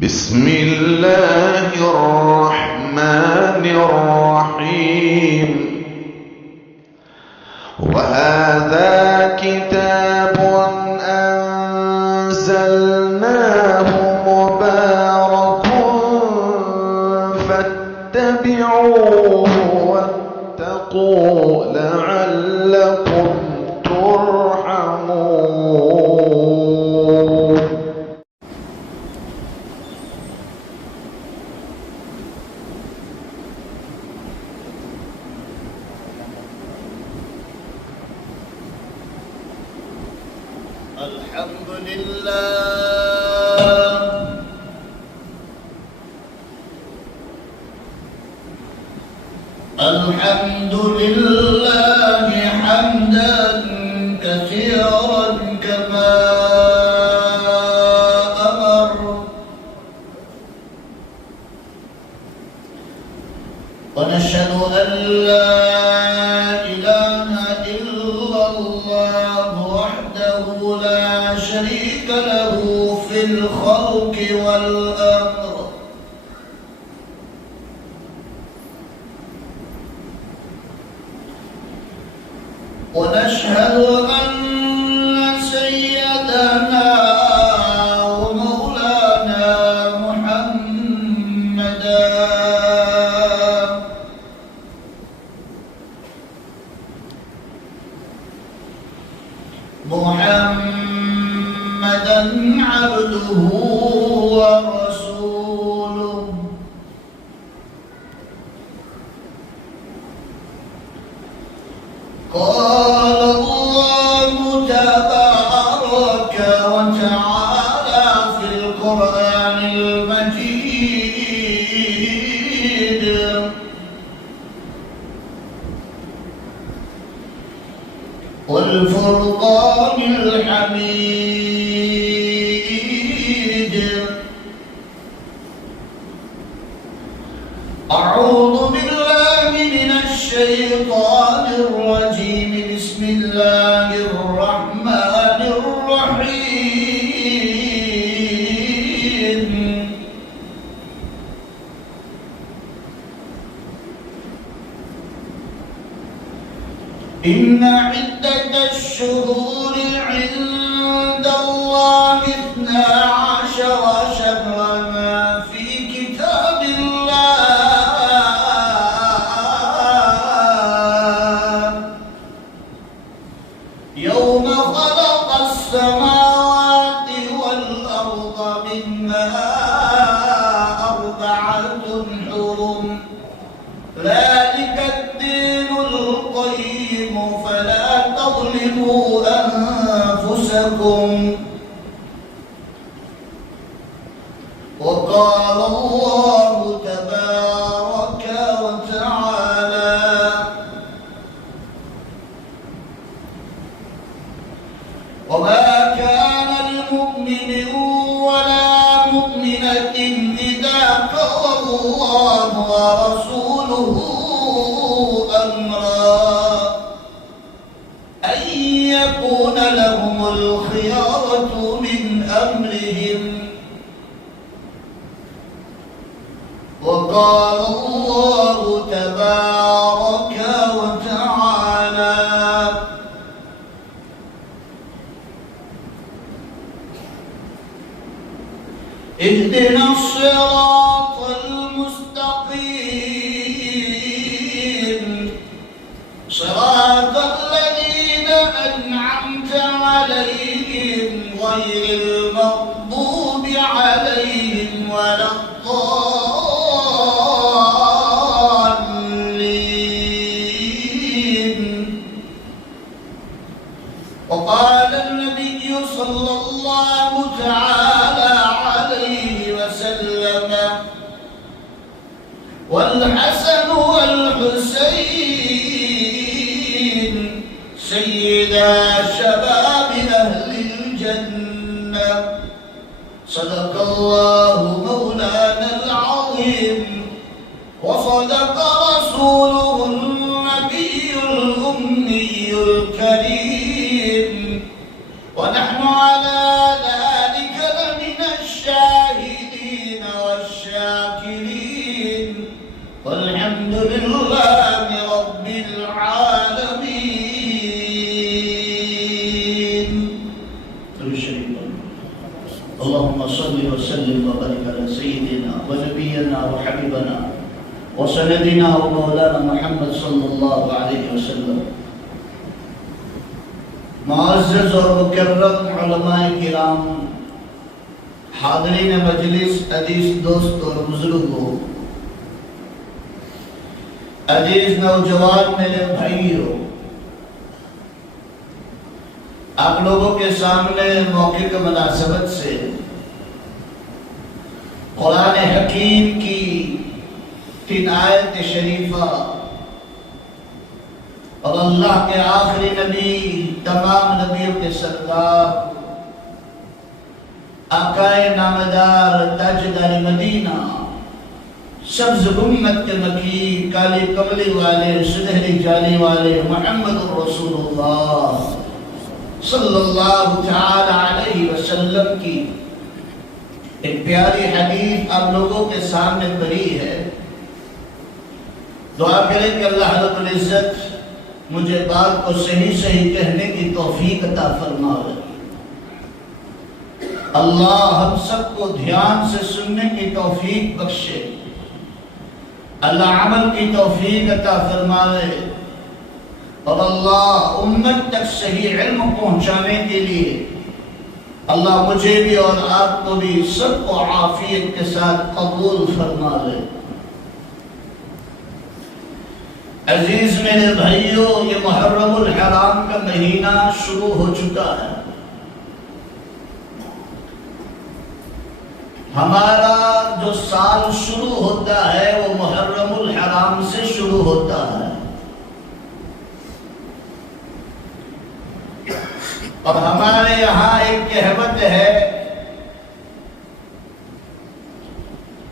بسم الله الرحمن الرحيم. وهذا كتاب أنزلناه مبارك فاتبعوه واتقوا لعلكم ترحمون. الحمد لله حمدا كثيرا كما أمر، ونشهد أن لا إله إلا الله وحده لا شريك له في الخلق والأمر، ونشهد أن سيدنا ومولانا محمدا عبده ورسوله، قال الله تبارك وتعالى في القرآن المجيد: والفرقان الحميد. أعوذ بالله من الشيطان الرجيم. بسم الله الرحمن الرحيم. إن عدة الشهور عند الله 12 شهرا في كتاب الله يوم خلق السماوات والأرض، منها 4 حرم، ذلك الدين القيم، فلا تظلموا أنفسكم. وقال الله تبارك وتعالى: وما كان لمؤمن ولا مؤمنة إذا قضى الله ورسوله أمرا أن يكون لهم الخيارة من أمرهم. وقال الله تبارك وتعالى: اهدنا الصراط المستقيم، صراط الذين أنعمت عليهم غير المغضوب عليهم ولا الضالين. وقال النبي صلى الله تعالى عليه وسلم: والحسن والحسين سيدا شباب أهل الجنة. صدق الله مولانا العظيم، وصدق رسوله النبي الأمي الكريم، ونحن على ذلك لمن الشاهدين وسلم وبارك على سيدنا ونبينا وحبيبنا وسندنا ومولانا محمد صلی اللہ علیہ وسلم۔ معزز اور مکرم علماء کرام، حاضرین مجلس، عزیز دوست اور بزرگوں، عزیز نوجوان میرے بھائیوں، آپ لوگوں کے سامنے موقع کی مناسبت سے قرآن حکیم کی 3 آیت شریفہ اور اللہ کے آخری نبی، تمام نبیوں کے سردار، آقائے نامدار، تاجدار مدینہ، سبز امت کے مکی، کالی کملی والے، سنہری جالی والے محمد رسول اللہ صلی اللہ تعالی علیہ وسلم کی ایک پیاری حدیث آپ لوگوں کے سامنے پڑھی ہے۔ دعا کریں کہ اللہ رب العزت مجھے بات کو صحیح صحیح کہنے کی توفیق عطا فرمائے۔ اللہ ہم سب کو دھیان سے سننے کی توفیق بخشے، اللہ عمل کی توفیق عطا فرمائے، اور اللہ امت تک صحیح علم پہنچانے کے لیے اللہ مجھے بھی اور آپ کو بھی سب کو عافیت کے ساتھ قبول فرما لے۔ عزیز میرے بھائیوں، یہ محرم الحرام کا مہینہ شروع ہو چکا ہے۔ ہمارا جو سال شروع ہوتا ہے وہ محرم الحرام سے شروع ہوتا ہے، اور ہمارے یہاں ایک کہوت ہے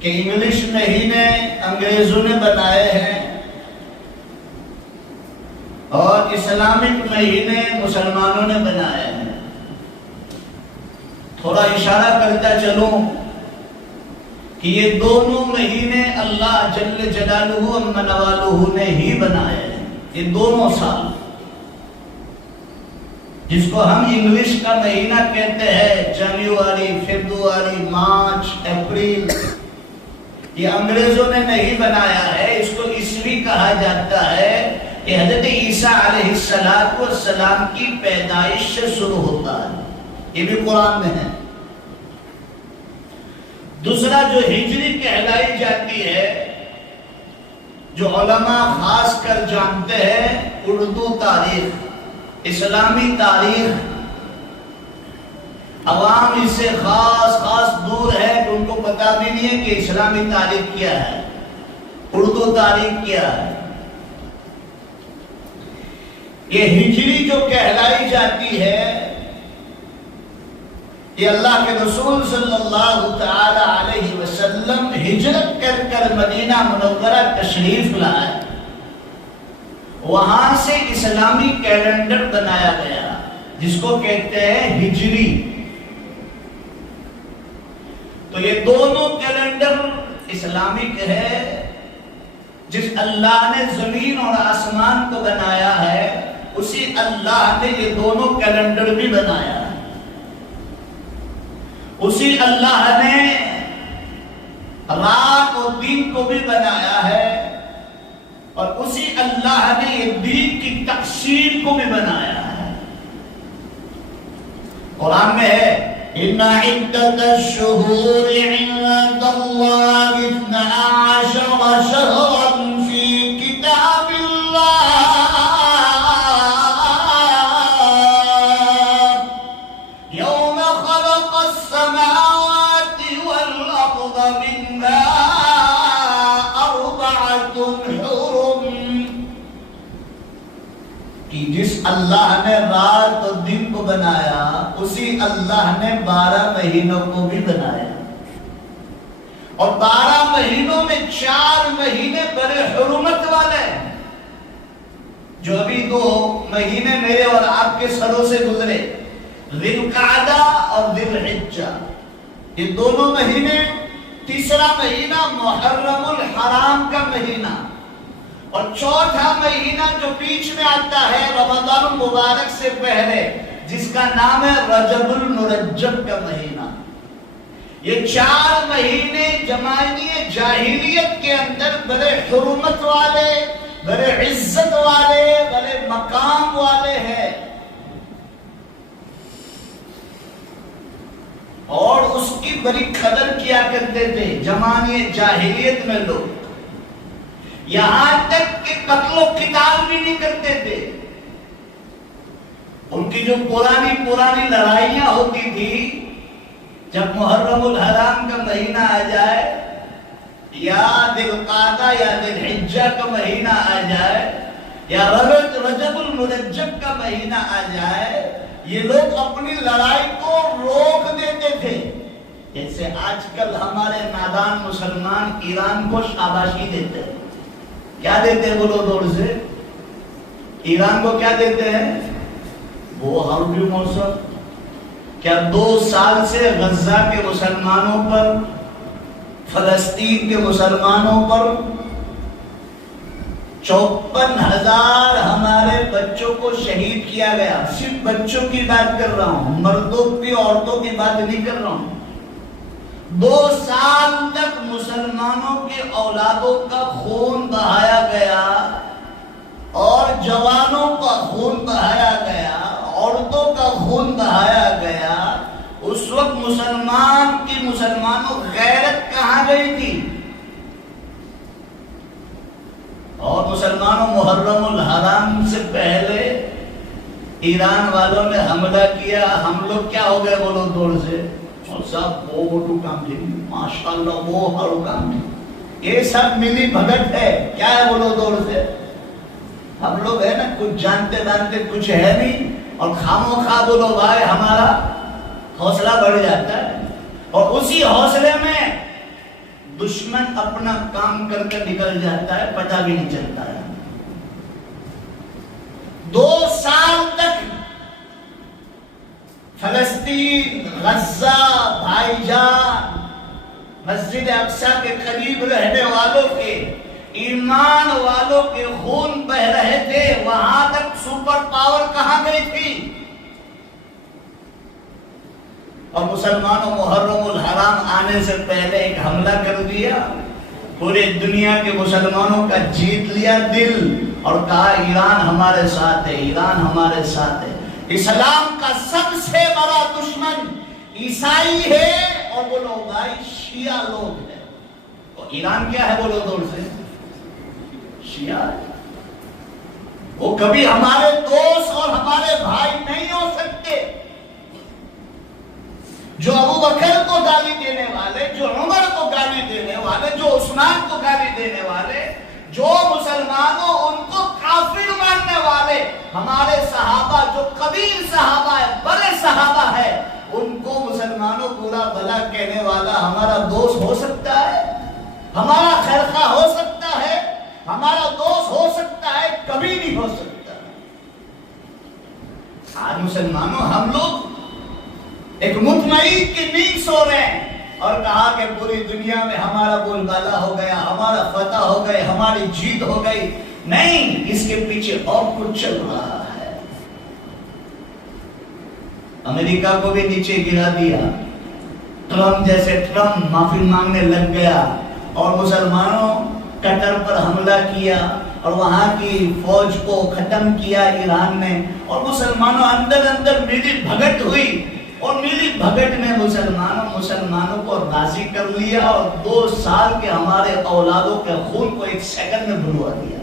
کہ انگلش مہینے انگریزوں نے بنائے ہیں اور اسلامک مہینے مسلمانوں نے بنائے ہیں۔ تھوڑا اشارہ کرتا چلوں کہ یہ دونوں مہینے اللہ جل جلالہ عم نوالہ نے ہی بنائے ہیں۔ یہ دونوں سال جس کو ہم انگلش کا مہینہ کہتے ہیں، جنوری، فروری، مارچ، اپریل، یہ انگریزوں نے نہیں بنایا ہے۔ اس کو عیسوی کہا جاتا ہے کہ حضرت عیسیٰ علیہ السلام کی پیدائش سے شروع ہوتا ہے، یہ بھی قرآن میں ہے۔ دوسرا جو ہجری کہلائی جاتی ہے، جو علماء خاص کر جانتے ہیں، اردو تاریخ، اسلامی تاریخ، عوام اس سے خاص دور ہے کہ ان کو پتہ بھی نہیں ہے کہ اسلامی تاریخ کیا ہے، اردو تاریخ کیا ہے۔ یہ ہجری جو کہلائی جاتی ہے، یہ اللہ کے رسول صلی اللہ تعالی علیہ وسلم ہجرت کر مدینہ منورہ تشریف لائے، وہاں سے اسلامی کیلنڈر بنایا گیا جس کو کہتے ہیں ہجری۔ تو یہ دونوں کیلنڈر اسلامک ہے۔ جس اللہ نے زمین اور آسمان کو بنایا ہے، اسی اللہ نے یہ دونوں کیلنڈر بھی بنایا ہے۔ اسی اللہ نے رات اور دن کو بھی بنایا ہے، اور اسی اللہ نے یہ دین کی تقسیم کو بھی بنایا ہے۔ قرآن میں ہے إِنَّ عِدَّةَ الشُّهُورِ عِندَ اللَّهِ 12 شَهْرًا فِي كِتَابِ اللَّهِ يَوْمَ خَلَقَ السَّمَاوَاتِ وَالْأَرْضَ مِنْهَا 4 حُرُمٌ، کہ جس اللہ نے رات اور دن کو بنایا، اسی اللہ نے 12 مہینوں کو بھی بنایا، اور 12 مہینوں میں 4 مہینے بڑے حرمت والے ہیں، جو ابھی 2 مہینے میرے اور آپ کے سروں سے گزرے، ذی القعدہ اور ذی الحجہ، یہ دونوں مہینے، تیسرا مہینہ محرم الحرام کا مہینہ، اور چوتھا مہینہ جو بیچ میں آتا ہے رمضان المبارک سے پہلے، جس کا نام ہے رجب المرجب کا مہینہ۔ یہ 4 مہینے زمانے جاہلیت کے اندر بڑے حرمت والے، بڑے عزت والے، بڑے مقام والے ہیں، اور اس کی بڑی قدر کیا کرتے تھے زمانے جاہلیت میں لوگ، یہاں تک کہ قتل و قتال بھی نہیں کرتے تھے۔ ان کی جو پرانی لڑائیاں ہوتی تھی، جب محرم الحرام کا مہینہ آ جائے یا ذی القعدہ یا ذی الحجہ کا مہینہ آ جائے یا رجب المرجب کا مہینہ آ جائے، یہ لوگ اپنی لڑائی کو روک دیتے تھے۔ جیسے آج کل ہمارے نادان مسلمان ایران کو شاباشی دیتے ہیں، کیا دیتے ہیں بولو دور سے؟ ایران کو کیا دیتے ہیں؟ وہ حربی موسم۔ کیا 2 سال سے غزہ کے مسلمانوں پر، فلسطین کے مسلمانوں پر 54,000 ہمارے بچوں کو شہید کیا گیا؟ صرف بچوں کی بات کر رہا ہوں، مردوں کی، عورتوں کی بات نہیں کر رہا ہوں۔ 2 سال تک مسلمانوں کے اولادوں کا خون بہایا گیا، اور جوانوں کا خون بہایا گیا، عورتوں کا خون بہایا گیا۔ اس وقت مسلمانوں غیرت کہاں گئی تھی؟ اور مسلمانوں محرم الحرام سے پہلے ایران والوں نے حملہ کیا، ہم لوگ کیا ہو گئے بولو دور سے؟ اور سب وہ موٹو کام تھی، ماشاءاللہ وہ ہارو کام تھی، یہ سب ملی بھگت ہے۔ کیا ہے بولو دور سے؟ ہم لوگ ہے نا کچھ جانتے کچھ ہے نہیں، اور خاموخواہ بولو بھائی ہمارا حوصلہ بڑھ جاتا ہے، اور اسی حوصلے میں دشمن اپنا کام کر کے نکل جاتا ہے، پتہ بھی نہیں چلتا ہے۔ 2 سال تک فلسطین، غزہ، بھائی جان، مسجد اقصی کے قریب رہنے والوں کے، ایمان والوں کے خون بہ رہے تھے۔ وہاں تک سپر پاور کہاں گئی تھی؟ اور مسلمانوں محرم الحرام آنے سے پہلے ایک حملہ کر دیا، پورے دنیا کے مسلمانوں کا جیت لیا دل، اور کہا ایران ہمارے ساتھ ہے، ایران ہمارے ساتھ ہے۔ اسلام کا سب سے بڑا دشمن عیسائی ہے، اور بولو بھائی شیعہ لوگ ہیں۔ اور ایران کیا ہے بولو دور سے؟ شیعہ۔ وہ کبھی ہمارے دوست اور ہمارے بھائی نہیں ہو سکتے۔ جو ابو بکر کو گالی دینے والے، جو عمر کو گالی دینے والے، جو عثمان کو گالی دینے والے، جو مسلمانوں ان کو کافر ماننے والے، ہمارے صحابہ جو کبیر صحابہ ہے، بڑے صحابہ ہے، ان کو مسلمانوں برا بھلا کہنے والا ہمارا دوست ہو سکتا ہے؟ ہمارا خیرخواہ ہو سکتا ہے؟ ہمارا دوست ہو سکتا ہے؟ کبھی نہیں ہو سکتا۔ آج مسلمانوں ہم لوگ ایک مطمئن کی نیند سو رہے ہیں، اور کہا کہ پوری دنیا میں ہمارا بول بالا ہو گیا، ہمارا فتح ہو گئی، ہماری جیت ہو گئی۔ نہیں، اس کے پیچھے اور کچھ چل رہا ہے۔ امریکہ کو بھی نیچے گرا دیا، ٹرمپ جیسے ٹرمپ معافی مانگنے لگ گیا، اور مسلمانوں قطر پر حملہ کیا، اور وہاں کی فوج کو ختم کیا ایران نے، اور مسلمانوں اندر ملی بھگت ہوئی، اور ملی بھگت نے مسلمانوں کو راضی کر لیا، اور 2 سال کے ہمارے اولادوں کے خون کو 1 سیکنڈ میں بھلوا دیا،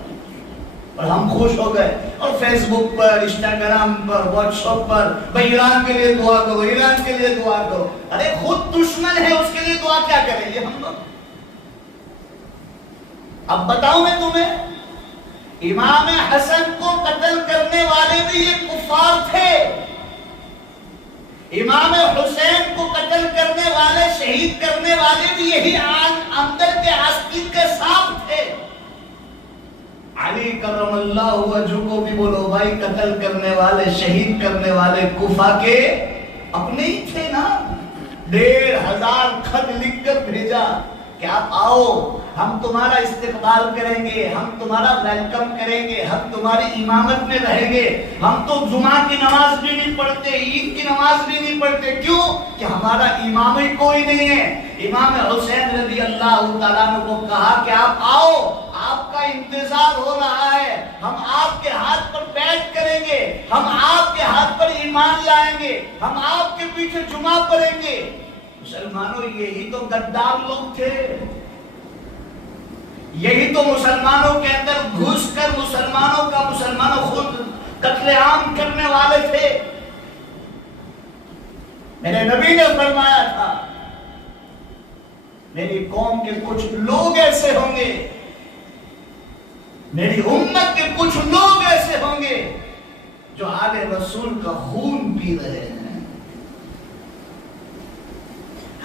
اور ہم خوش ہو گئے۔ اور فیس بک پر، انسٹاگرام پر، واٹس ایپ پر، بھائی ایران کے لیے دعا کرو، ایران کے لیے دعا کرو۔ ارے خود دشمن ہے، اس کے لیے دعا کیا کریں گے ہم لوگ؟ اب بتاؤں میں تمہیں، امام حسن کو قتل کرنے والے بھی یہ کفار تھے، امام حسین کو قتل کرنے والے، شہید کرنے والے بھی یہی اندر کے آستین کے ساتھ تھے۔ علی کرم اللہ وجہ کو بھی بولو بھائی قتل کرنے والے، شہید کرنے والے کوفہ کے اپنے ہی تھے نا۔ 1,500 خط لکھ کر بھیجا کہ آپ آؤ، ہم تمہارا استقبال کریں گے، ہم تمہارا ویلکم کریں گے، ہم تمہاری امامت میں رہیں گے، ہم تو جمعہ کی نماز بھی نہیں پڑھتے، عید کی نماز بھی نہیں پڑھتے، کیوں کہ ہمارا امام ہی کوئی نہیں ہے۔ امام حسین رضی اللہ تعالیٰ عنہ کو کہا کہ آپ آؤ، آپ کا انتظار ہو رہا ہے، ہم آپ کے ہاتھ پر بیعت کریں گے، ہم آپ کے ہاتھ پر ایمان لائیں گے، ہم آپ کے پیچھے جمعہ پڑھیں گے۔ مسلمانوں یہی تو غدار لوگ تھے، یہی تو مسلمانوں کے اندر گھس کر مسلمانوں خود قتل عام کرنے والے تھے۔ میرے نبی نے فرمایا تھا میری قوم کے کچھ لوگ ایسے ہوں گے، میری امت کے کچھ لوگ ایسے ہوں گے جو آل رسول کا خون پی رہے ہیں۔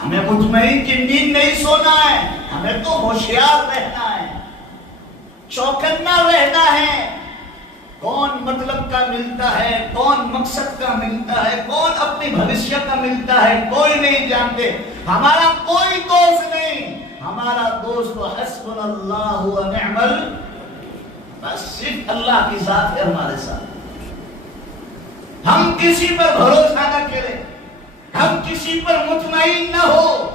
ہمیں مطمئن کی نیند نہیں سونا ہے، ہمیں تو ہوشیار رہنا ہے، چوکنا رہنا ہے۔ کون مطلب کا ملتا ہے، کون مقصد کا ملتا ہے، کون اپنی بھوشیہ کا ملتا ہے، کوئی نہیں جانتے۔ ہمارا کوئی دوست نہیں، ہمارا دوست حسبنا اللہ و نعم بس صرف اللہ کی ذات ہے ہمارے ساتھ۔ ہم کسی پر بھروسہ نہ کریں، ہم کسی پر مطمئن نہ ہو،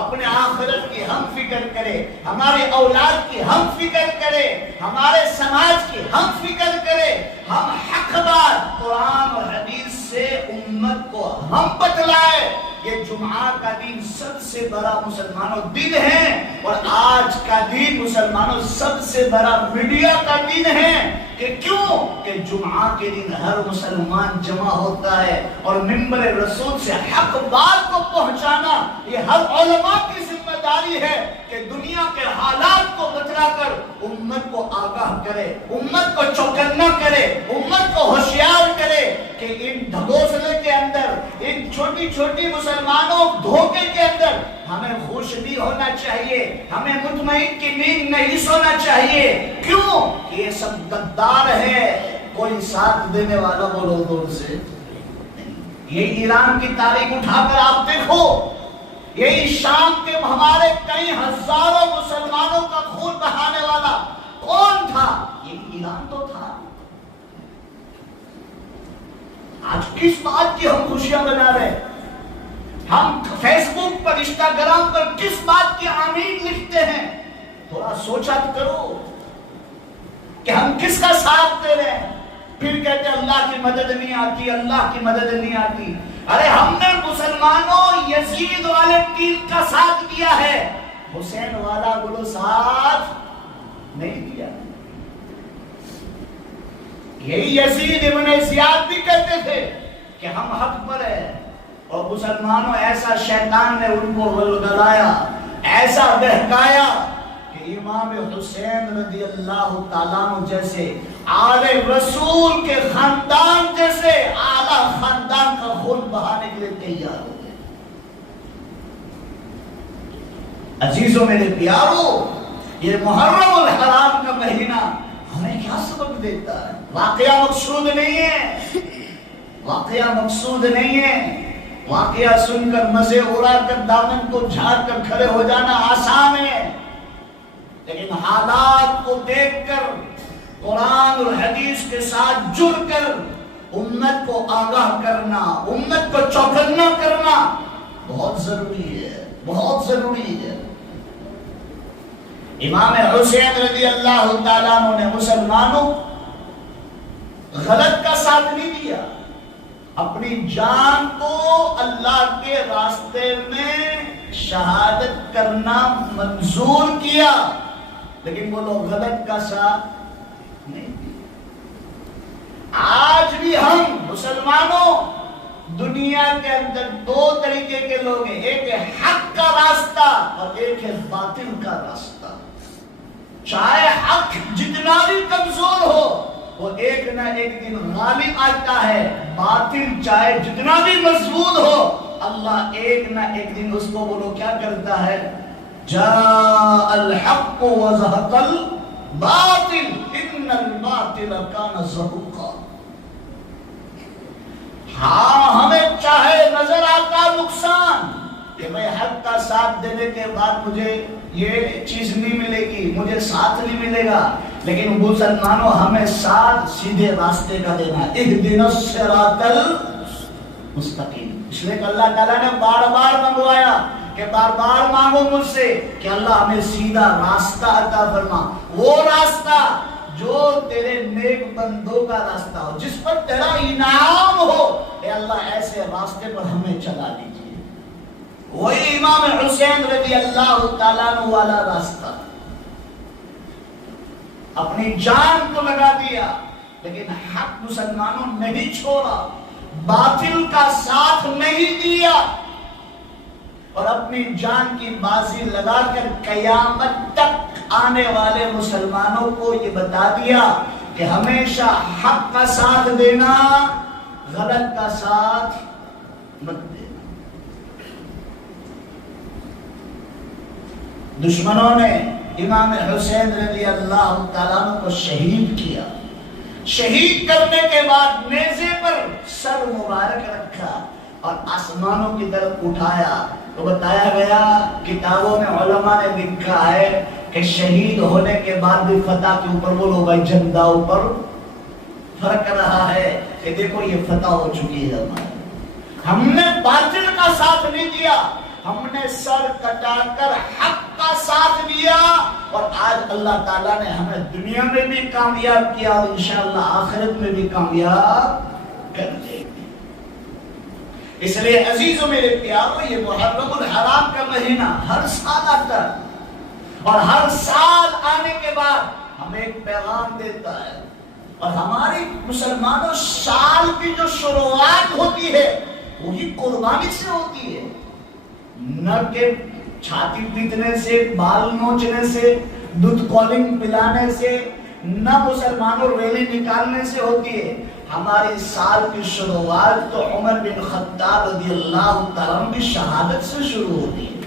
اپنے آخرت کی ہم فکر کرے، ہمارے اولاد کی ہم فکر کرے، ہمارے سماج کی ہم فکر کرے، ہم حق بات قرآن اور حدیث سے امت کو ہم بتلائے۔ یہ جمعہ کا دن سب سے بڑا مسلمانوں دن ہے، اور آج کا دن مسلمانوں سب سے بڑا میڈیا کا دن ہے۔ کہ کیوں کہ جمعہ کے دن ہر مسلمان جمع ہوتا ہے، اور منبر رسول سے حق بات کو پہنچانا یہ ہر علماء کی ذمہ داری ہے کہ دنیا کے حالات کو بتلا کر امت کو آگاہ کرے، امت کو چوکنا کرے، امت کو ہوشیار کرے کہ ان ڈھگوسلے کے اندر، ان چھوٹی چھوٹی مسلمانوں دھوکے کے اندر ہمیں خوش نہیں ہونا چاہیے، ہمیں مطمئن کی نیند نہیں سونا چاہیے۔ کیوں کہ یہ سب غدار ہے، کوئی ساتھ دینے والا بولو دور سے۔ یہ ایران کی تاریخ اٹھا کر آپ دیکھو، یہی شام کے ہمارے کئی ہزاروں مسلمانوں کا خون بہانے والا کون تھا؟ یہ ایران تو تھا۔ آج کس بات کی ہم خوشیاں منا رہے ہیں؟ ہم فیس بک پر، انسٹاگرام پر کس بات کی آمین لکھتے ہیں؟ تھوڑا سوچا کرو کہ ہم کس کا ساتھ دے رہے ہیں، پھر کہتے ہیں اللہ کی مدد نہیں آتی، اللہ کی مدد نہیں آتی۔ ارے ہم نے مسلمانوں یزید والے ٹیم کا ساتھ دیا ہے، حسین والا بولو ساتھ نہیں دیا۔ یہی یزید ابن زیاد بھی کہتے تھے کہ ہم حق پر ہیں، اور مسلمانوں ایسا شیطان نے ان کو ولگلایا، ایسا بہکایا کہ امام حسین رضی اللہ تعالیٰ عنہ جیسے آل رسول کے خاندان جیسے اعلیٰ خاندان کا خون بہانے کے لیے تیار ہو گئے۔ عزیزوں میرے پیارو، یہ محرم الحرام کا مہینہ ہمیں کیا سبق دیتا ہے؟ واقعہ مقصود نہیں ہے، واقعہ مقصود نہیں ہے۔ واقعہ سن کر مزے اڑا کر دامن کو جھاڑ کر کھڑے ہو جانا آسان ہے، لیکن حالات کو دیکھ کر قرآن اور حدیث کے ساتھ جڑ کر امت کو آگاہ کرنا، امت کو چوکنا کرنا بہت ضروری ہے، بہت ضروری ہے۔ امام حسین رضی اللہ تعالیٰ عنہ نے مسلمانوں غلط کا ساتھ نہیں دیا، اپنی جان کو اللہ کے راستے میں شہادت کرنا منظور کیا، لیکن وہ لوگ غلط کا ساتھ نہیں دیا۔ آج بھی ہم مسلمانوں دنیا کے اندر دو طریقے کے لوگ ہیں، ایک ہے حق کا راستہ اور ایک ہے باطل کا راستہ۔ چاہے حق جتنا بھی کمزور ہو وہ ایک نہ ایک دن غالب آتا ہے، باطل چاہے جتنا بھی مضبوط ہو اللہ ایک نہ ایک دن اس کو بولو کیا کرتا ہے؟ جاء الحق وزهق الباطل ان الباطل كان زهوقا۔ ہاں ہمیں چاہے نظر آتا نقصان، کہ میں حق کا ساتھ دینے کے بعد مجھے یہ چیز نہیں ملے گی، مجھے ساتھ نہیں ملے گا، لیکن مسلمانوں ہمیں ساتھ سیدھے راستے کا دینا، اہدنا الصراط المستقیم۔ اس لیے کہ اللہ تعالیٰ نے بار بار منگوایا کہ بار بار مانگو مجھ سے کہ اللہ ہمیں سیدھا راستہ عطا فرما، وہ راستہ جو تیرے نیک بندوں کا راستہ ہو، جس پر تیرا انعام ہو، اے اللہ ایسے راستے پر ہمیں چلا دیجیے۔ وہی امام حسین رضی اللہ تعالیٰ عنہ والا راستہ، اپنی جان کو لگا دیا لیکن حق مسلمانوں نہیں چھوڑا، باطل کا ساتھ نہیں دیا، اور اپنی جان کی بازی لگا کر قیامت تک آنے والے مسلمانوں کو یہ بتا دیا کہ ہمیشہ حق کا ساتھ دینا، غلط کا ساتھ مت دینا۔ دشمنوں نے امام حسین رضی اللہ تعالیٰ عنہ کو شہید کیا، شہید کرنے کے بعد نیزے پر سر مبارک رکھا اور آسمانوں کی طرف اٹھایا تو بتایا گیا، کتابوں میں علماء نے لکھا ہے کہ شہید ہونے کے بعد بھی فتح کے اوپر وہ لوگ جھنڈا اوپر فرق رہا ہے کہ دیکھو یہ فتح ہو چکی ہے ہماری، ہم نے باطل کا ساتھ نہیں دیا، ہم نے سر کٹا کر حق کا ساتھ دیا، اور آج اللہ تعالیٰ نے ہمیں دنیا میں بھی کامیاب کیا اور انشاءاللہ آخرت میں بھی کامیاب کر دے گی۔ اس لیے عزیزو میرے پیارو، یہ محرم الحرام کا مہینہ ہر سال آتا ہے، اور ہر سال آنے کے بعد ہمیں ایک پیغام دیتا ہے، اور ہماری مسلمانوں سال کی جو شروعات ہوتی ہے وہی قربانی سے ہوتی ہے، نہ کہ چھاتی پیٹنے سے، بال نوچنے سے، دودھ کولنگ پلانے سے، نہ مسلمانوں ریلی نکالنے سے ہوتی ہے۔ ہماری سال کی شروعات تو عمر بن خطاب رضی اللہ تعالیٰ عنہ کی شہادت سے شروع ہوتی ہے۔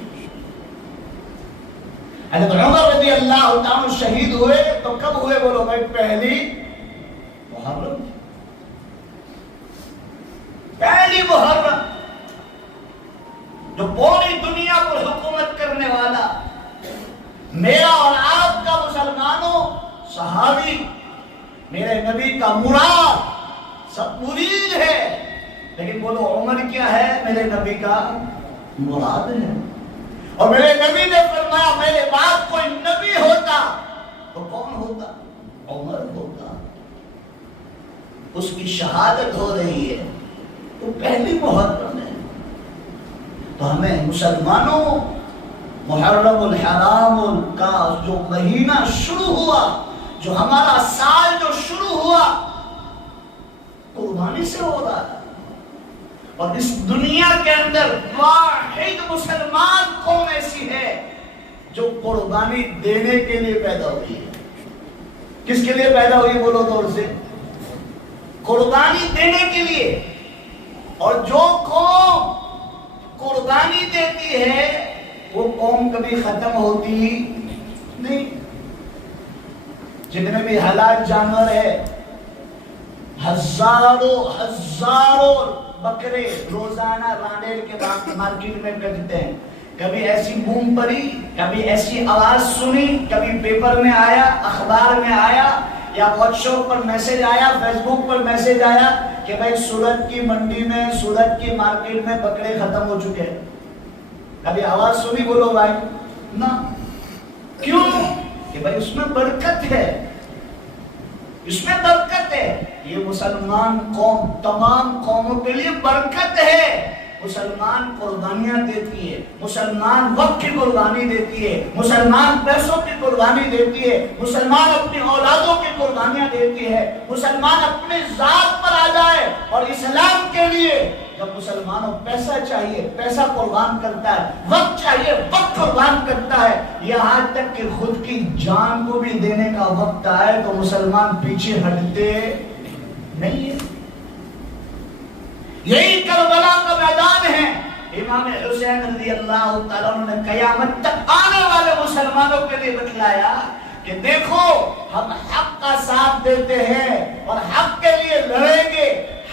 حضرت عمر رضی اللہ تعالیٰ عنہ شہید ہوئے تو کب ہوئے بولو بھائی؟ پہلی محرم، پہلی محرم، جو پوری دنیا پر حکومت کرنے والا میرا اور آپ کا مسلمانوں صحابی، میرے نبی کا مراد سب مرید ہے، لیکن بولو عمر کیا ہے؟ میرے نبی کا مراد ہے۔ اور میرے نبی نے فرمایا میرے بعد کوئی نبی ہوتا تو کون ہوتا؟ عمر ہوتا۔ اس کی شہادت ہو رہی ہے، تو پہلی محرم ہے، تو ہمیں مسلمانوں محرم الحرام کا جو مہینہ شروع ہوا، جو ہمارا سال جو شروع ہوا، قربانی سے ہو رہا ہے، اور اس دنیا کے اندر واحد مسلمان قوم ایسی ہے جو قربانی دینے کے لیے پیدا ہوئی ہے۔ کس کے لیے پیدا ہوئی بولو دور سے؟ قربانی دینے کے لیے۔ اور جو قوم قربانی دیتی ہے وہ قوم کبھی ختم ہوتی نہیں۔ جتنے بھی حلال جانور ہے، ہزاروں بکرے روزانہ رانڈیل کے بعد مارکیٹ میں کٹتے ہیں، کبھی ایسی بوم پڑی، کبھی ایسی آواز سنی، کبھی پیپر میں آیا، اخبار میں آیا، یا واٹس ایپ پر میسج آیا، فیس بک پر میسج آیا کہ بھائی سورت کی منڈی میں، سورت کی مارکیٹ میں بکرے ختم ہو چکے ہیں۔ کبھی آواز سنی بولو بھائی؟ نہ۔ کیوں؟ کہ بھائی اس میں برکت ہے، اس میں برکت ہے۔ یہ مسلمان قوم تمام قوموں کے لیے برکت ہے۔ مسلمان قربانیاں دیتی ہے، مسلمان وقت کی قربانی دیتی ہے، مسلمان پیسوں کی قربانی دیتی ہے، مسلمان اپنی اولادوں کی قربانیاں دیتی ہے، مسلمان اپنے ذات پر آ جائے اور اسلام کے لیے جب مسلمانوں پیسہ چاہیے پیسہ قربان کرتا ہے، وقت چاہیے وقت قربان کرتا ہے، یہاں تک کہ خود کی جان کو بھی دینے کا وقت آئے تو مسلمان پیچھے ہٹتے نہیں ہے۔ یہی کربلا کا میدان ہے۔ امام حسین رضی اللہ تعالیٰ عنہ نے قیامت تک آنے والے مسلمانوں کے لیے بتلایا کہ دیکھو ہم حق کا ساتھ دیتے ہیں اور حق کے لیے لڑیں گے،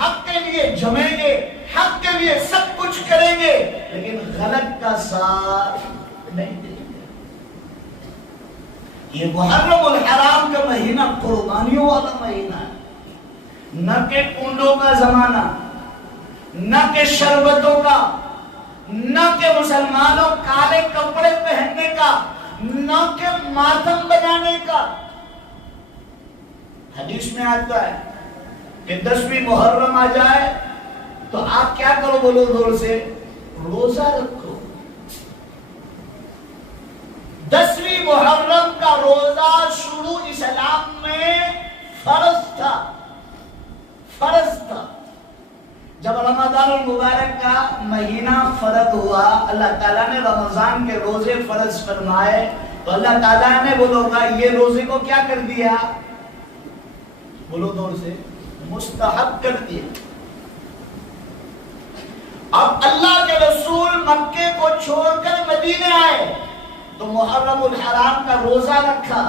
حق کے لیے جمیں گے، حق کے لیے سب کچھ کریں گے، لیکن غلط کا ساتھ نہیں دیں گے۔ یہ محرم الحرام کا مہینہ قربانیوں والا مہینہ ہے، نہ کہ کنڈوں کا زمانہ، نہ کہ شربتوں کا، نہ کہ مسلمانوں کالے کپڑے پہننے کا، نہ کہ ماتم بنانے کا۔ حدیث میں آتا ہے کہ 10ویں محرم آ جائے تو آپ کیا کرو؟ بولو زور سے، روزہ رکھو۔ 10ویں محرم کا روزہ شروع اسلام میں فرض تھا، فرض تھا۔ جب رمضان المبارک کا مہینہ فرض ہوا، اللہ تعالیٰ نے رمضان کے روزے فرض فرمائے، تو اللہ تعالیٰ نے بولو گا یہ روزے کو کیا کر دیا؟ بولو دور سے، مستحب کر دیا۔ اب اللہ کے رسول مکے کو چھوڑ کر مدینے آئے تو محرم الحرام کا روزہ رکھا۔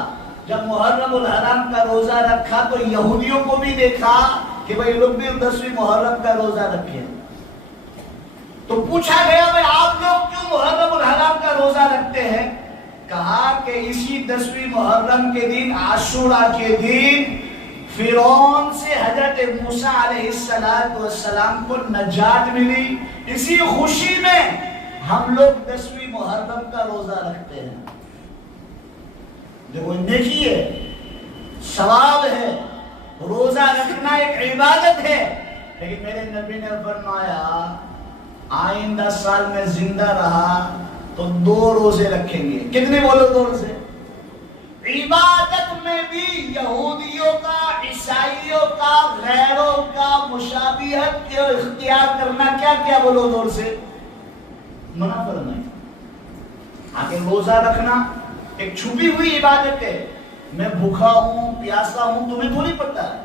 جب محرم الحرام کا روزہ رکھا تو یہودیوں کو بھی دیکھا کہ بھئی لوگ بھی 10ویں محرم کا روزہ رکھے، تو پوچھا گیا بھئی آپ لوگ کیوں محرم الحرام کا روزہ رکھتے ہیں؟ کہا کہ اسی 10ویں محرم کے دن، عاشوراء کے دن، فرعون سے حضرت موسیٰ علیہ السلام کو نجات ملی، اسی خوشی میں ہم لوگ 10ویں محرم کا روزہ رکھتے ہیں۔ دیکھو نیکی ہے، ثواب ہے، روزہ رکھنا ایک عبادت ہے، لیکن میرے نبی نے فرمایا آئندہ سال میں زندہ رہا تو 2 روزے رکھیں گے۔ کتنے بولو دور سے؟ عبادت میں بھی یہودیوں کا، عیسائیوں کا، غیروں کا مشابہت کے اختیار کرنا کیا کیا؟ بولو دور سے، منع فرمائے۔ آگے روزہ رکھنا ایک چھپی ہوئی عبادت ہے۔ میں بھوکا ہوں، پیاسا ہوں، تمہیں تھوڑی پتا ہے۔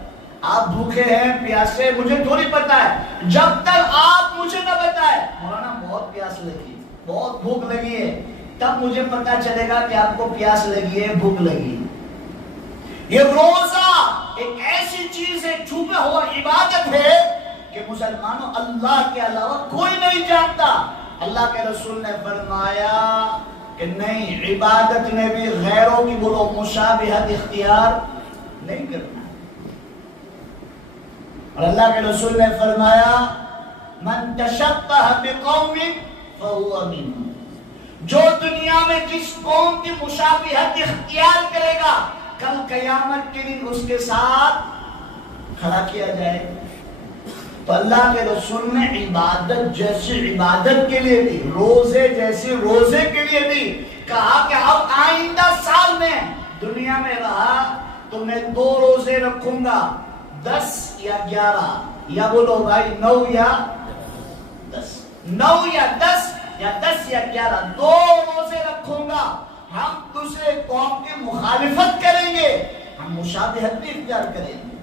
آپ بھوکے ہیں، پیاسے، مجھے تھوڑی پتا ہے۔ جب تک آپ مجھے نہ بتائے مولانا بہت پیاس لگی، بہت بھوک لگی ہے، تب مجھے پتا چلے گا کہ آپ کو پیاس لگی ہے، بھوک لگی۔ یہ روزہ ایک ایسی چیز ہے، چھپا ہوا عبادت ہے کہ مسلمانوں اللہ کے علاوہ کوئی نہیں جانتا۔ اللہ کے رسول نے فرمایا کہ نہیں، عبادت میں بھی غیروں کی بولو مشابہت اختیار نہیں کرنا۔ اور اللہ کے رسول نے فرمایا من تشبہ بقوم فہو منہم، جو دنیا میں جس قوم کی مشابہت اختیار کرے گا کل قیامت کے دن اس کے ساتھ کھڑا کیا جائے۔ تو اللہ کے رسول نے عبادت جیسی عبادت کے لیے بھی، روزے جیسے روزے کے لیے بھی کہا کہ اب آئندہ سال میں دنیا میں رہا تو میں 2 روزے رکھوں گا، 10 یا 11، یا بولو بھائی 9 یا 10، 9 یا 10 یا 10 یا 11، 2 روزے رکھوں گا۔ ہم دوسرے قوم کی مخالفت کریں گے، ہم مشابہت بھی اختیار کریں گے،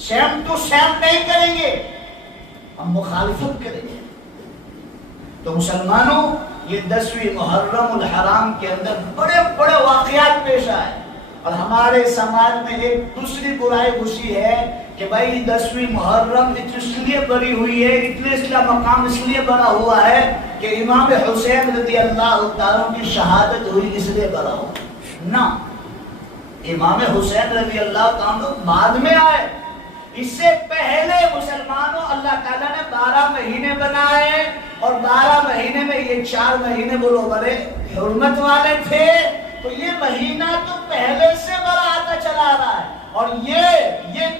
سیم ٹو سیم نہیں کریں گے، ہم مخالفت کریں گے۔ تو مسلمانوں یہ 10ویں محرم الحرام کے اندر بڑے بڑے واقعات پیش آئے، اور ہمارے سماج میں ایک دوسری برائی گھسی ہے کہ بھائی 10ویں محرم اس لیے بڑی ہوئی ہے، اتنے اس کا مقام اس لیے بڑا ہوا ہے کہ امام حسین رضی اللہ تعالیٰ کی شہادت ہوئی اس لیے بڑا ہوا۔ نہ، امام حسین رضی اللہ تعالیٰ بعد میں آئے، اس سے پہلے مسلمانوں اللہ تعالیٰ نے 12 مہینے بنائے، اور 12 مہینے میں یہ 4 مہینے بولو بڑے حرمت والے تھے، تو یہ مہینہ تو پہلے سے بڑا آتا چلا آ رہا ہے، اور یہ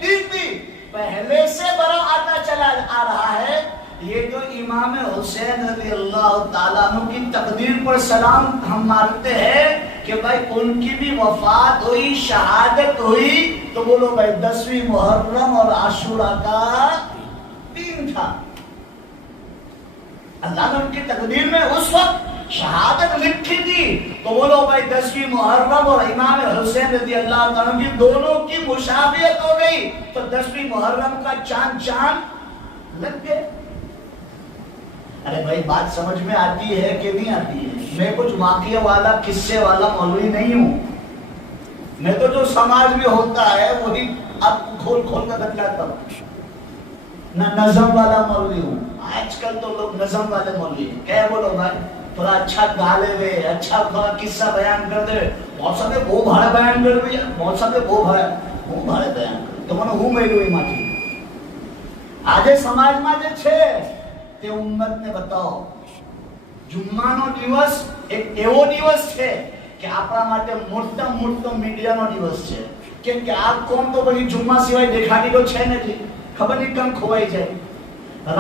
دن بھی پہلے سے بڑا آتا چلا آ رہا ہے۔ یہ جو امام حسین رضی اللہ تعالیٰ عنہ کی تقدیر پر سلام ہم مارتے ہیں کہ بھائی ان کی بھی وفات ہوئی، شہادت ہوئی، تو بولو بھائی 10ویں محرم اور عاشوراء کا دن تھا۔ اللہ نے ان کی تقدیر میں اس وقت شہادت لکھی تھی، تو بولو بھائی 10ویں محرم اور امام حسین رضی اللہ تعالیٰ کی دونوں کی مشابہت ہو گئی، تو 10ویں محرم کا چاند لگ گئے۔ ارے بھائی بات سمجھ میں آتی ہے کہ نہیں آتی ہے؟ میں کچھ واقعہ والا، قصے والا مولوی نہیں ہوں، میں تو جو سماج میں ہوتا ہے وہی آپ کھول کھول کر بتلاتا ہوں۔ نہ نظم والا مولوی ہوں. آج کل تو لوگ نظم والے مولوی ہیں. کیا بولو بھائی تھوڑا اچھا گا لے وے, اچھا قصہ بیان کر دے, بہت سارے وہ بھاڑے بیان کر دے, بہت سارے وہ بھاڑے بیان کر تو મને હું મેળવી માંથી આજે સમાજમાં જે છે તે ઉમ્મતને બતાવો. જુમ્માનો દિવસ એક એવો દિવસ છે કે આપણા માટે મોટો મીડિયાનો દિવસ છે. કેમ કે આ કોમ તો પછી જુમ્મા સિવાય દેખાડી તો છે નથી, ખબર નહીં કેમ ખોવાઈ જાય.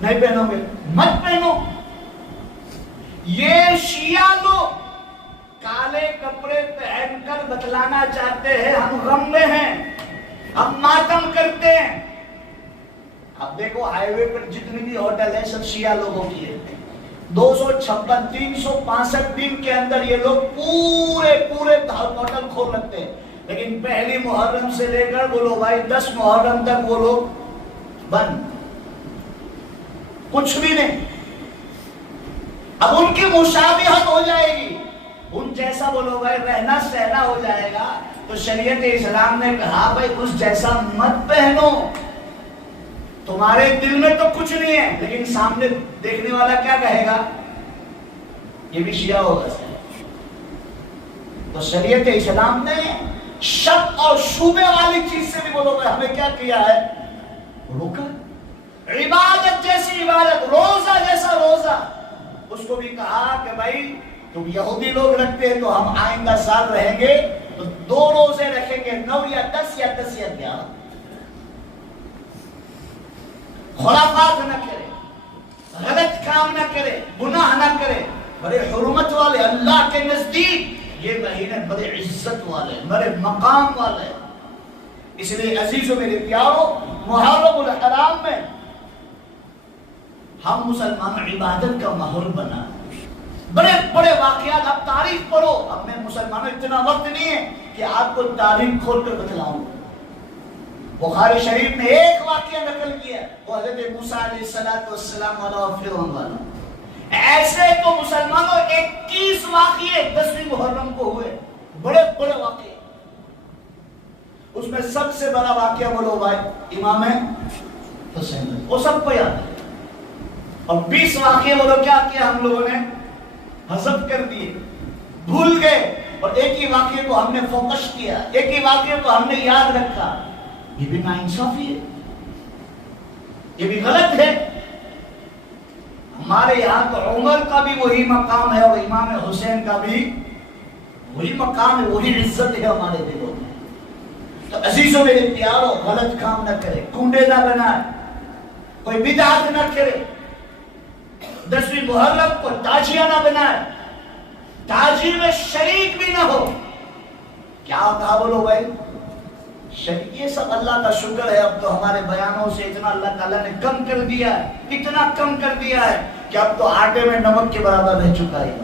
نہیں پہنو گے مت پہنو. یہ شیعہ لوگ کالے کپڑے پہن کر بتلانا چاہتے ہیں ہم غم میں ہیں, ہم ماتم کرتے ہیں. اب دیکھو ہائی وے پر جتنی بھی ہوٹل ہے سب شیعہ لوگوں کی ہے. 256 365 دن کے اندر یہ لوگ پورے ہوٹل کھول رکھتے ہیں, لیکن پہلی محرم سے لے کر بولو بھائی 10 محرم تک وہ لوگ بند, کچھ بھی نہیں. اب ان کی مشابہت ہو جائے گی, ان جیسا بولو بھائی رہنا سہنا ہو جائے گا, تو شریعت اسلام نے کہا بھائی اس جیسا مت پہنو. تمہارے دل میں تو کچھ نہیں ہے, لیکن سامنے دیکھنے والا کیا کہے گا, یہ بھی شیعہ ہوگا. تو شریعت اسلام نے شک اور شبے والی چیز سے بھی بولو بھائی ہمیں کیا کیا ہے, روکا. عبادت جیسی عبادت, روزہ جیسا روزہ, اس کو بھی کہا کہ بھائی تم یہودی لوگ رکھتے ہیں تو ہم آئندہ سال رہیں گے تو 2 روزے رکھیں گے, 9 یا 10 یا 10 یا 11. خرافات نہ کرے, غلط کام نہ کرے, گناہ نہ کرے. بڑے حرمت والے اللہ کے نزدیک یہ مہینے بڑے عزت والے, بڑے مقام والے. اس لیے عزیزو میرے پیارو, محرم الحرام میں ہم مسلمان عبادت کا ماحول بنا. بڑے واقعات, آپ تاریخ پڑھو. اب میں مسلمانوں اتنا وقت نہیں ہے کہ آپ کو تاریخ کھول کر بتلاؤں. بخاری شریف میں ایک واقعہ نقل کیا, وہ حضرت موسیٰ علیہ السلام والا اور فرعون والا. ایسے تو مسلمانوں 21 واقعے 10ویں محرم کو ہوئے, بڑے واقعے. اس میں سب سے بڑا واقعہ بولو بھائی امام حسین, وہ سب کو یاد ہے. اور 20 واقعے بولو کیا کیا ہم لوگوں نے, حذف کر دیے, بھول گئے. اور ایک ہی واقعے کو ہم نے فوکس کیا, ایک ہی واقعے کو ہم نے یاد رکھا. یہ بھی ناانصافی ہے, یہ بھی غلط ہے. ہمارے یہاں تو عمر کا بھی وہی مقام ہے اور امام حسین کا بھی وہی مقام ہے, وہی عزت ہے ہمارے دلوں میں. تو عزیزوں میرے پیارو, غلط کام نہ کرے, کنڈے نہ بنائے, کوئی بدعت نہ کرے. 10ویں محرم کو تاجیہ نہ بنائے, تاجی میں شریک بھی نہ ہو. کیا کہا بولو بھائی, یہ سب اللہ کا شکر ہے. اب تو ہمارے بیانوں سے اتنا اللہ تعالیٰ نے کم کر دیا ہے, اتنا کم کر دیا ہے کہ اب تو آٹے میں نمک کے برابر رہ چکا ہے.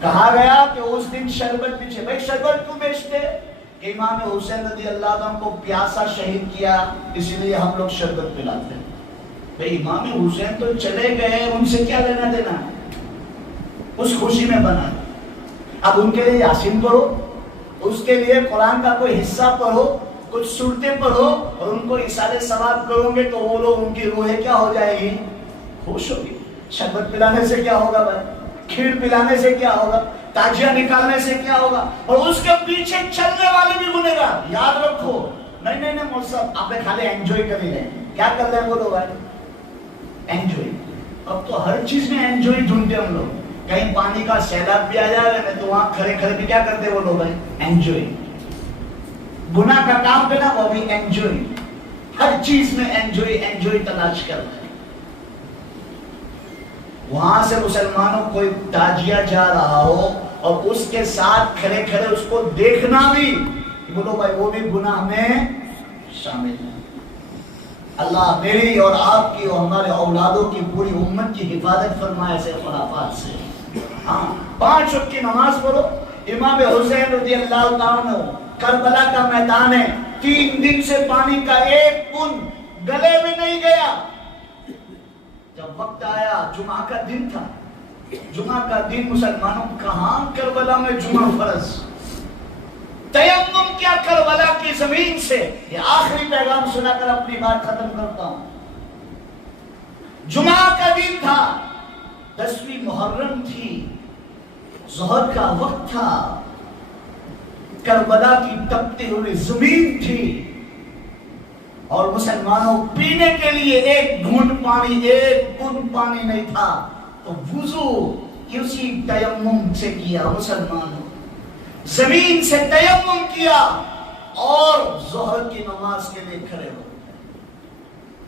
کہا گیا کہ اس دن شربت پیچھے, بھائی شربت کیوں بیچتے, کہ امام حسین رضی اللہ عنہ کو پیاسا شہید کیا, اس لیے ہم لوگ شربت پلاتے ہیں. بھائی امام حسین تو چلے گئے, ان سے کیا لینا دینا, اس خوشی میں بنا. اب ان کے لیے یاسین پڑھو, اس کے لیے قرآن کا کوئی حصہ پڑھو, کچھ سورتیں پڑھو, اور ان کو اِصالِ ثواب کرو گے تو وہ لوگ, ان کی روحیں کیا ہو جائے گی, خوش ہوگی. شربت پلانے سے کیا ہوگا بھائی, کھیر پلانے سے کیا ہوگا, تاجیہ نکالنے سے کیا ہوگا, اور اس کے پیچھے چلنے والے بھی بنے گا. یاد رکھو, نہیں مول صاحب آپ نے خالی انجوائے کر ہی رہے ہیں. کیا کر رہے ہیں بولو بھائی, انجوائے. اب تو ہر چیز میں انجوائے ڈھونڈتے ہم لوگ. کہیں پانی کا سیلاب بھی آ جائے گا تو وہاں کھڑے بھی کیا کرتے وہ لوگ بھائی, انجوائے. گناہ کا کام کرنا وہ بھی انجوائے. ہر چیز میں انجوائے تلاش کر رہے ہیں. وہاں سے مسلمانوں کوئی تاجیہ جا رہا ہو اور اس کے ساتھ کھڑے اس کو دیکھنا بھی, بولو بھائی وہ بھی گناہ میں شامل ہے. اللہ میری اور آپ کی اور ہمارے اولادوں کی پوری امت کی حفاظت فرمائے سے خرافات سے. ہاں 5 وقت کی نماز پڑھو. امام حسین رضی اللہ عنہ, کربلا کا میدان ہے, 3 دن سے پانی کا ایک بوند گلے میں نہیں گیا. جب وقت آیا, جمعہ کا دن تھا, جمعہ کا دن مسلمانوں کہاں کربلا میں جمعہ فرض, تیمم کیا کربلا کی زمین سے. یہ آخری پیغام سنا کر اپنی بات ختم کرتا ہوں. جمعہ کا دن تھا, 10ویں محرم تھی, ظہر کا وقت تھا, کربلا کی تپتی ہوئی زمین تھی, اور مسلمانوں پینے کے لیے ایک گھونٹ پانی, ایک بوند پانی نہیں تھا. تو وضو اسی تیمم سے کیا مسلمانوں, زمین سے تیمم کیا اور ظہر کی نماز کے لیے کھڑے ہو.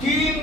3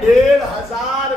1500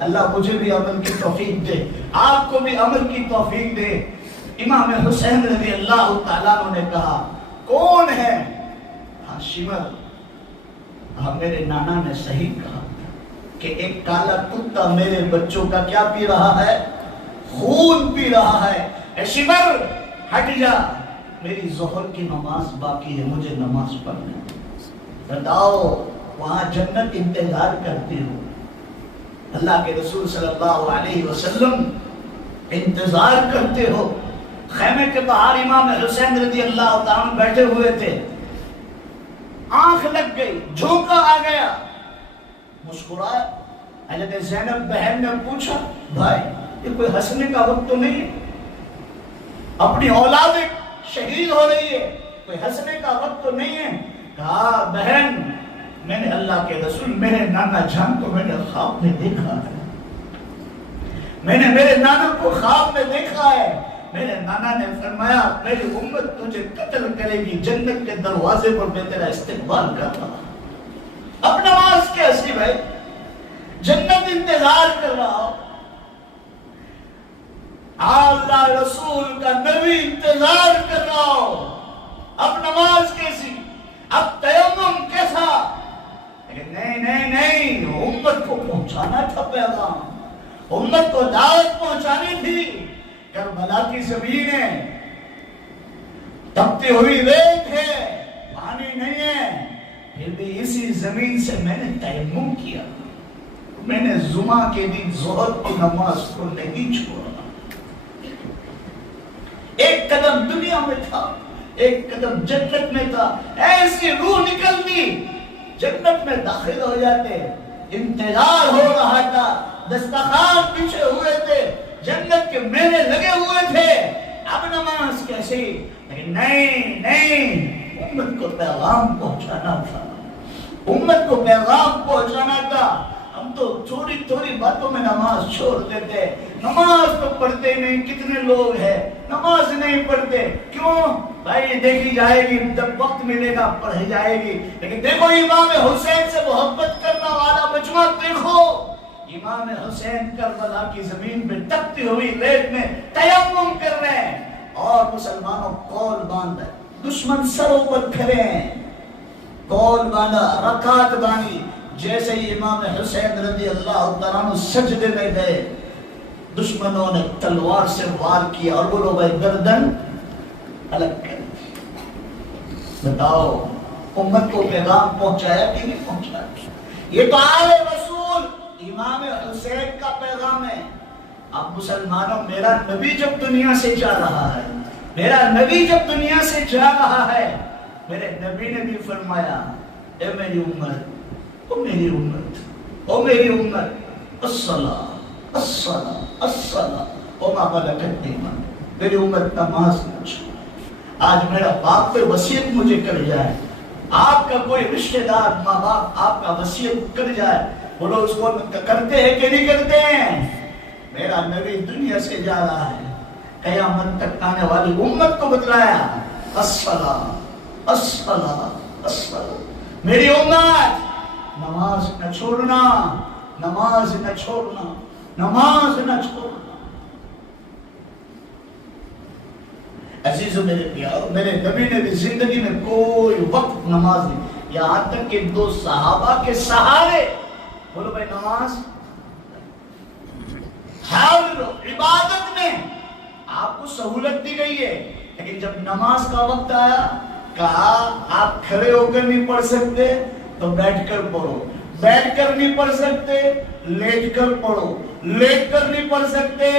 اللہ مجھے بھی عمل کی توفیق دے، آپ کو بھی عمل کی توفیق دے۔ امام حسین رضی اللہ تعالیٰ عنہ نے کہا کون ہے؟ ہاں شمر، ہاں میرے نانا نے صحیح کہا کہ ایک کالا کتا میرے بچوں کا کیا پی رہا ہے؟ خون پی رہا ہے۔ اے شمر ہٹ جا، میری ظہر کی نماز باقی ہے، مجھے نماز پڑھنا ہے۔ بتاؤ وہاں جنت انتظار کرتی ہو، اللہ کے رسول صلی اللہ علیہ وسلم انتظار کرتے ہو۔ خیمے کے باہر امام حسین رضی اللہ تعالیٰ بیٹھے ہوئے تھے، آنکھ لگ گئی، جھونکا آ گیا، مسکرایا۔ حضرت زینب بہن نے پوچھا بھائی یہ کوئی ہنسنے کا وقت تو نہیں ہے؟ اپنی اولاد شہید ہو رہی ہے، کوئی ہنسنے کا وقت تو نہیں ہے؟ کہا بہن میں نے اللہ کے رسول میرے نانا جان کو میں نے خواب میں دیکھا ہے، میں نے میرے نانا کو خواب میں دیکھا ہے، میرے نانا نے فرمایا میری امت تجھے قتل کرے گی، جنت کے دروازے پر میں تیرا استقبال کر رہا۔ اب نماز کیسی بھائی؟ جنت انتظار کر رہا ہو، اللہ رسول کا نبی انتظار کر رہا ہو، اب نماز کیسی؟ اب تیمم کیسا؟ لیکن نہیں، امت کو پہنچانا تھا پیغام، امت کو دعوت پہنچانی تھی۔ کربلا کی زمین ہے، تپتی ہوئی ریت ہے، پانی نہیں ہے، پھر بھی اسی زمین سے میں نے تیمم کیا، میں نے جمعہ کے دن ظہر کی نماز کو نہیں چھوڑا۔ ایک قدم دنیا میں تھا، ایک قدم جنت میں تھا، ایسی روح نکلتی جنت میں داخل ہو جاتے۔ انتظار ہو رہا تھا، دستخوان پیچھے ہوئے تھے، جنت کے میلے لگے ہوئے تھے، اب نماز کیسی؟ لیکن نہیں، امت کو پیغام پہنچانا تھا، امت کو پیغام پہنچانا تھا۔ ہم تو تھوڑی باتوں میں نماز چھوڑ دیتے، نماز تو پڑھتے نہیں، کتنے لوگ ہیں نماز نہیں پڑھتے، کیوں بھائی؟ دیکھی جائے گی، جب وقت ملے گا پڑھی جائے گی۔ لیکن دیکھو امام حسین سے محبت کرنا والا مجمع دیکھو، امام حسین کربلا کی زمین پہ تپتی ہوئی ریت میں تیمم کر رہے ہیں، اور مسلمانوں کول باندھا، دشمن سروں پر کھڑے ہیں، کول باندھا، رکعت باندھی۔ جیسے ہی امام حسین رضی اللہ تعالیٰ عنہ سجدے میں گئے، دشمنوں نے تلوار سے وار کیا اور بولو بھائی گردن الگ کر دی۔ بتاؤ امت کو پیغام پہنچایا کہ نہیں پہنچایا؟ یہ تو آل رسول امام حسین کا پیغام ہے۔ اب مسلمانوں، میرا نبی جب دنیا سے جا رہا ہے، میرا نبی جب دنیا سے جا رہا ہے، میرے نبی نے بھی فرمایا اے میری امت، او میری امت، او میری امت، الصلاۃ الصلاۃ الصلاۃ وما ملکت ایمانکم، میری امت نماز نہ چھوڑو۔ آج میرا باپ کوئی وصیت مجھے کر جائے، آپ کا کوئی رشتہ دار ماں باپ آپ کا وصیت کر جائے، بولو اس کو کرتے ہیں کہ نہیں کرتے ہیں؟ میرا نبی دنیا سے جا رہا ہے، قیامت تک آنے والی امت کو بتلایا الصلاۃ الصلاۃ الصلاۃ، میری امت نماز نہ چھوڑنا، نماز نہ چھوڑنا، نماز نہ چھوڑنا۔ عزیزو میرے پیارو، میرے نبی نے بھی زندگی میں کوئی وقت نماز نہیں، یہاں تک کہ دو صحابہ کے سہارے، بولو بھائی نماز، ہر عبادت میں آپ کو سہولت دی گئی ہے، لیکن جب نماز کا وقت آیا، کہا آپ کھڑے ہو کر نہیں پڑھ سکتے تو بیٹھ کر پڑھو، بیٹھ کر نہیں پڑھ سکتے لیٹ کر پڑھو، لیٹ کر نہیں پڑھ سکتے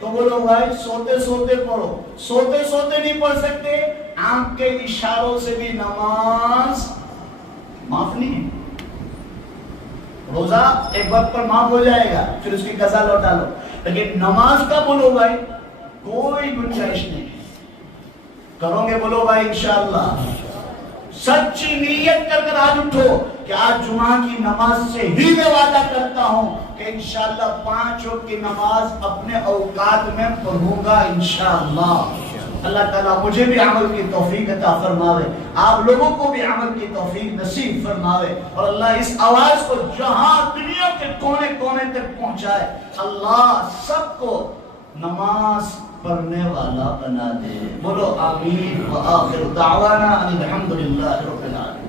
تو بولو بھائی سوتے سوتے پڑھو، سوتے سوتے نہیں پڑھ سکتے آنکھ کے اشاروں سے بھی نماز معاف نہیں ہے۔ روزہ ایک وقت پر معاف ہو جائے گا، پھر اس کی قضا لوٹا لو، لیکن نماز کا بولو بھائی کوئی گنجائش نہیں ہے۔ کرو گے بولو بھائی انشاءاللہ، سچی نیت کر کر آج اٹھو کہ آج جمعہ کی نماز سے ہی میں وعدہ کرتا ہوں کہ انشاءاللہ 5 وقت کی نماز اپنے اوقات میں پڑھوں گا انشاءاللہ۔ اللہ تعالیٰ مجھے بھی عمل کی توفیق عطا فرماوے، آپ لوگوں کو بھی عمل کی توفیق نصیب فرماوے، اور اللہ اس آواز کو جہاں دنیا کے کونے کونے تک پہنچائے، اللہ سب کو نماز پڑھنے والا بنا دے۔ بولو آمین۔ وآخر دعوانا الحمدللہ رب العالمین۔